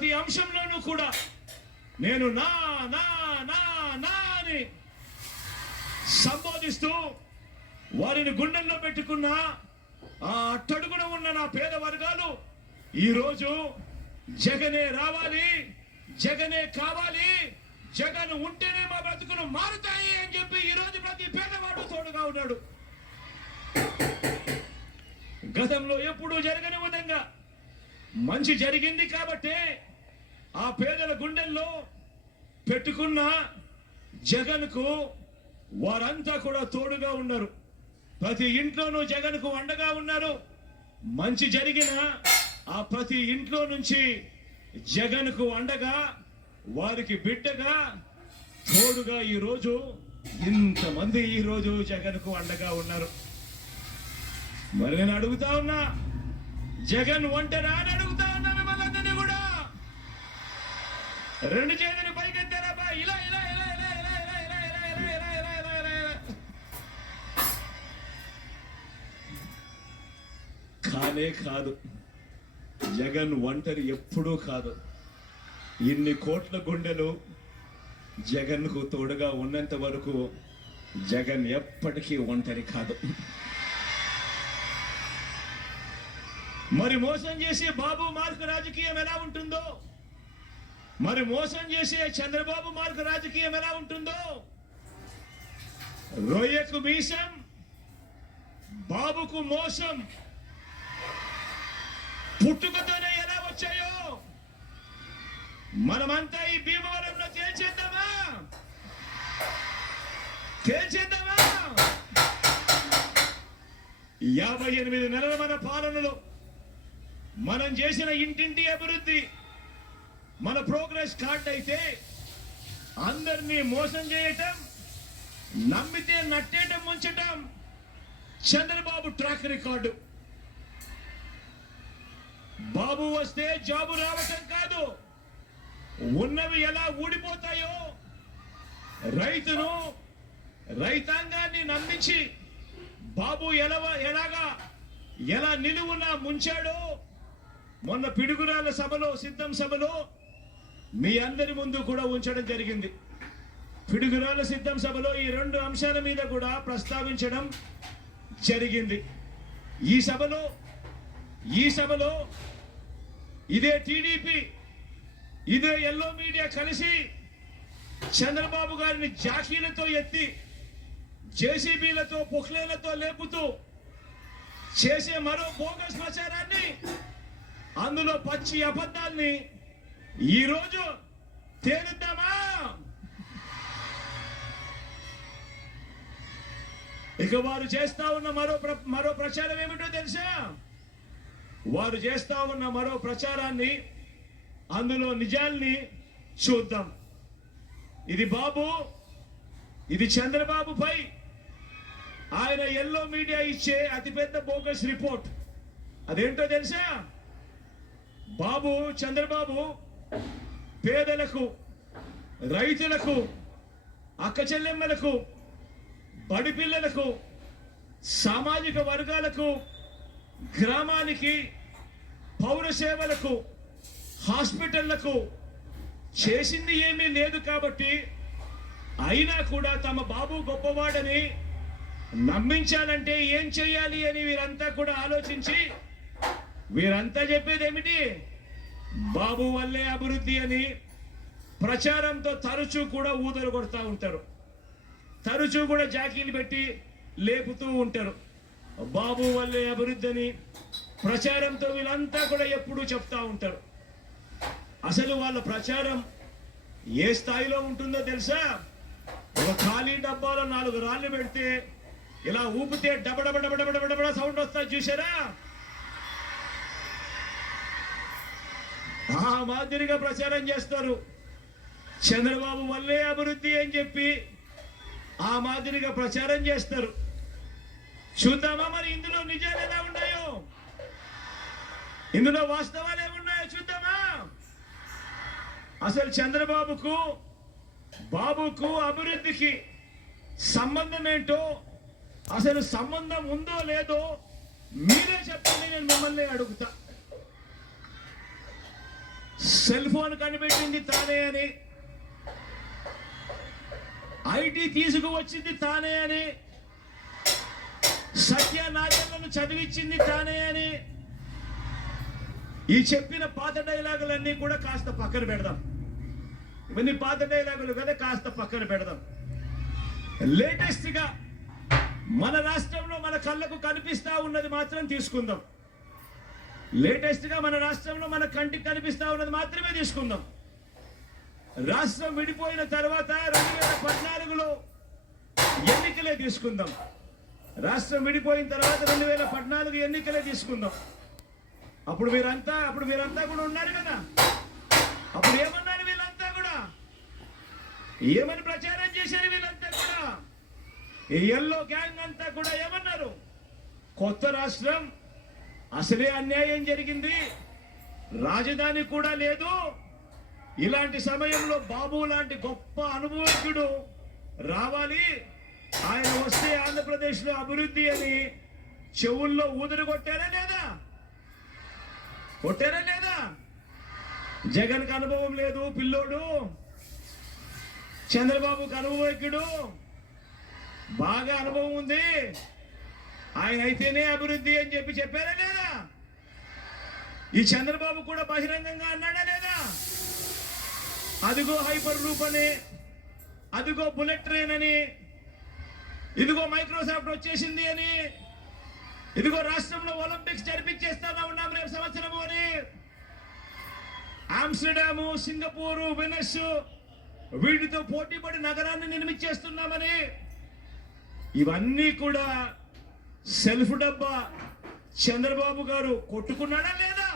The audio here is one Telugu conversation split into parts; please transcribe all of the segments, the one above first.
ప్రతి అంశంలోనూ కూడా నేను నా నా నా నా అని సంబోధిస్తూ వారిని గుండెల్లో పెట్టుకున్న ఆ అట్టడుగున ఉన్న నా పేద వర్గాలు ఈరోజు జగనే రావాలి, జగనే కావాలి, జగన్ ఉంటేనే మా బ్రతుకులు మారుతాయి అని చెప్పి ఈరోజు ప్రతి పేదవాడు తోడుగా ఉన్నాడు. గతంలో ఎప్పుడూ జరగని విధంగా మంచి జరిగింది కాబట్టి ఆ పేదల గుండెల్లో పెట్టుకున్న జగన్కు వారంతా కూడా తోడుగా ఉన్నారు. ప్రతి ఇంట్లోనూ జగన్కు అండగా ఉన్నారు. మంచి జరిగిన ఆ ప్రతి ఇంట్లో నుంచి జగన్కు అండగా, వారికి బిడ్డగా, తోడుగా ఈరోజు ఇంతమంది ఈరోజు జగన్కు అండగా ఉన్నారు. మరి నేను అడుగుతా ఉన్నా, జగన్ ఒంటరా అని అడుగుతా ఉన్నాను. మళ్ళీ కూడా రెండు చేతులు పైకెత్తారా బా, ఇలా ఇలా ఇలా ఇలా ఇలా ఇలా ఇలా ఇలా ఇలా ఇలా ఇలా ఇలా ఇలా ఇలా. కానే కాదు, జగన్ ఒంటరి ఎప్పుడూ కాదు. ఇన్ని కోట్ల గుండెలు జగన్కు తోడుగా ఉన్నంత వరకు జగన్ ఎప్పటికీ ఒంటరి కాదు. మరి మోసం చేసే బాబు మార్కు రాజకీయం ఎలా ఉంటుందో, మరి మోసం చేసే చంద్రబాబు మార్కు రాజకీయం ఎలా ఉంటుందో, రొయ్యకు మీసం, బాబుకు మోసం పుట్టుకతోనే ఎలా వచ్చాయో మనమంతా ఈ భీమవరంలో తేల్చేద్దామా? తేల్చేద్దామా? 58 నెలల మన పాలనలో మనం చేసిన ఇంటింటి అభివృద్ధి మన ప్రోగ్రెస్ కార్డ్ అయితే అందరినీ మోసం చేయటం, నమ్మితే నట్టేయటం, ముంచటం చంద్రబాబు ట్రాక్ రికార్డు. బాబు వస్తే జాబు రావటం కాదు, ఉన్నవి ఎలా ఊడిపోతాయో, రైతును, రైతాంగాన్ని నమ్మించి బాబు ఎలా నిలువున ముంచాడో మొన్న పిడుగురాల సభలో, సిద్ధం సభలో మీ అందరి ముందు కూడా ఉంచడం జరిగింది. పిడుగురాల సిద్ధం సభలో ఈ 2 అంశాల మీద కూడా ప్రస్తావించడం జరిగింది. ఈ సభలో ఇదే టీడీపీ, ఇదే ఎల్లో మీడియా కలిసి చంద్రబాబు గారిని జాకీలతో ఎత్తి, జేసీబీలతో, పొక్లేలతో లేపుతూ చేసే మరో బోగస్ ప్రచారాన్ని, అందులో పచ్చి అబద్ధాల్ని ఈరోజు తేలుద్దామా? ఇక వారు చేస్తా ఉన్న మరో ప్రచారం ఏమిటో తెలుసా? వారు చేస్తా ఉన్న మరో ప్రచారాన్ని, అందులో నిజాల్ని చూద్దాం. ఇది చంద్రబాబుపై ఆయన ఎల్లో మీడియా ఇచ్చే అతిపెద్ద బోగస్ రిపోర్ట్. అదేంటో తెలుసా? చంద్రబాబు పేదలకు, రైతులకు, అక్క చెల్లెమ్మలకు, బడి పిల్లలకు, సామాజిక వర్గాలకు, గ్రామానికి, పౌర సేవలకు, హాస్పిటళ్లకు చేసింది ఏమీ లేదు కాబట్టి, అయినా కూడా తమ బాబు గొప్పవాడని నమ్మించాలంటే ఏం చెయ్యాలి అని వీరంతా కూడా ఆలోచించి, వీరంతా చెప్పేది ఏమిటి? బాబు వల్లే అభివృద్ధి అని ప్రచారంతో తరచూ కూడా ఊదలు కొడతా ఉంటారు. తరచూ కూడా జాకీలు పెట్టి లేపుతూ ఉంటారు. బాబు వల్లే అభివృద్ధి అని ప్రచారంతో వీళ్ళంతా కూడా ఎప్పుడూ చెప్తా ఉంటారు. అసలు వాళ్ళ ప్రచారం ఏ స్థాయిలో ఉంటుందో తెలుసా? ఒక ఖాళీ డబ్బాలో 4 రాళ్ళు పెడితే ఇలా ఊపితే డబడబడబడబడబడ సౌండ్ వస్తా, చూసారా? ఆ మాదిరిగా ప్రచారం చేస్తారు. చంద్రబాబు వల్లే అభివృద్ధి అని చెప్పి ఆ మాదిరిగా ప్రచారం చేస్తారు. చూద్దామా మరి ఇందులో నిజాలు ఎలా ఉన్నాయో, ఇందులో వాస్తవాలు ఏమున్నాయో చూద్దామా? అసలు చంద్రబాబుకు, బాబుకు, అభివృద్ధికి సంబంధం ఏంటో, అసలు సంబంధం ఉందో లేదో మీరే చెప్పండి. నేను మిమ్మల్ని అడుగుతా. సెల్ ఫోన్ కనిపెట్టింది తానే అని, ఐటీ తీసుకువచ్చింది తానే అని, సత్యనారాయణను చదివించింది తానే అని, ఈ చెప్పిన పాత డైలాగులన్నీ కూడా కాస్త పక్కన పెడదాం. ఇవన్నీ పాత డైలాగులు కదా, కాస్త పక్కన పెడదాం. లేటెస్ట్ గా మన రాష్ట్రంలో మన కళ్ళకు కనిపిస్తా ఉన్నది మాత్రం తీసుకుందాం. లేటెస్ట్ గా మన రాష్ట్రంలో మన కంటికి కనిపిస్తా ఉన్నది మాత్రమే తీసుకుందాం. రాష్ట్రం విడిపోయిన తర్వాత 2014లో ఎన్నికలే తీసుకుందాం. రాష్ట్రం విడిపోయిన తర్వాత 2014 ఎన్నికలే తీసుకుందాం. అప్పుడు మీరంతా కూడా ఉన్నారు కదా. అప్పుడు ఏమన్నారు వీళ్ళంతా కూడా, ఏమని ప్రచారం చేశారు వీళ్ళంతా కూడా, ఈ ఎల్లో గ్యాంగ్ అంతా కూడా ఏమన్నారు? కొత్త రాష్ట్రం, అసలే అన్యాయం జరిగింది, రాజధాని కూడా లేదు, ఇలాంటి సమయంలో బాబు లాంటి గొప్ప అనుభవజ్ఞుడు రావాలి, ఆయన వస్తే ఆంధ్రప్రదేశ్ లో అభివృద్ధి అని చెవుల్లో ఊదురు కొట్టారా లేదా? కొట్టారా లేదా? జగన్కి అనుభవం లేదు పిల్లోడు, చంద్రబాబుకి అనుభవజ్ఞుడు, బాగా అనుభవం ఉంది, ఆయన అయితేనే అభివృద్ధి అని చెప్పారా లేదా? ఈ చంద్రబాబు కూడా బహిరంగంగా అన్నాడా లేదా? అదిగో హైపర్ లూప్ అని, అదిగో బుల్లెట్ ట్రైన్ అని, ఇదిగో మైక్రోసాఫ్ట్ వచ్చేసింది అని, ఇదిగో రాష్ట్రంలో ఒలింపిక్స్ జరిపించేస్తానా ఉన్నాం రేపు సంవత్సరము అని, ఆమ్స్టర్డాము, సింగపూరు, వెనస్ వీటితో పోటీపడి నగరాన్ని నిర్మించేస్తున్నామని, ఇవన్నీ కూడా సెల్ఫ్ డబ్బా చంద్రబాబు గారు కొట్టుకున్నాడా లేదా?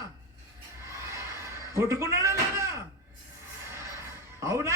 అవునా?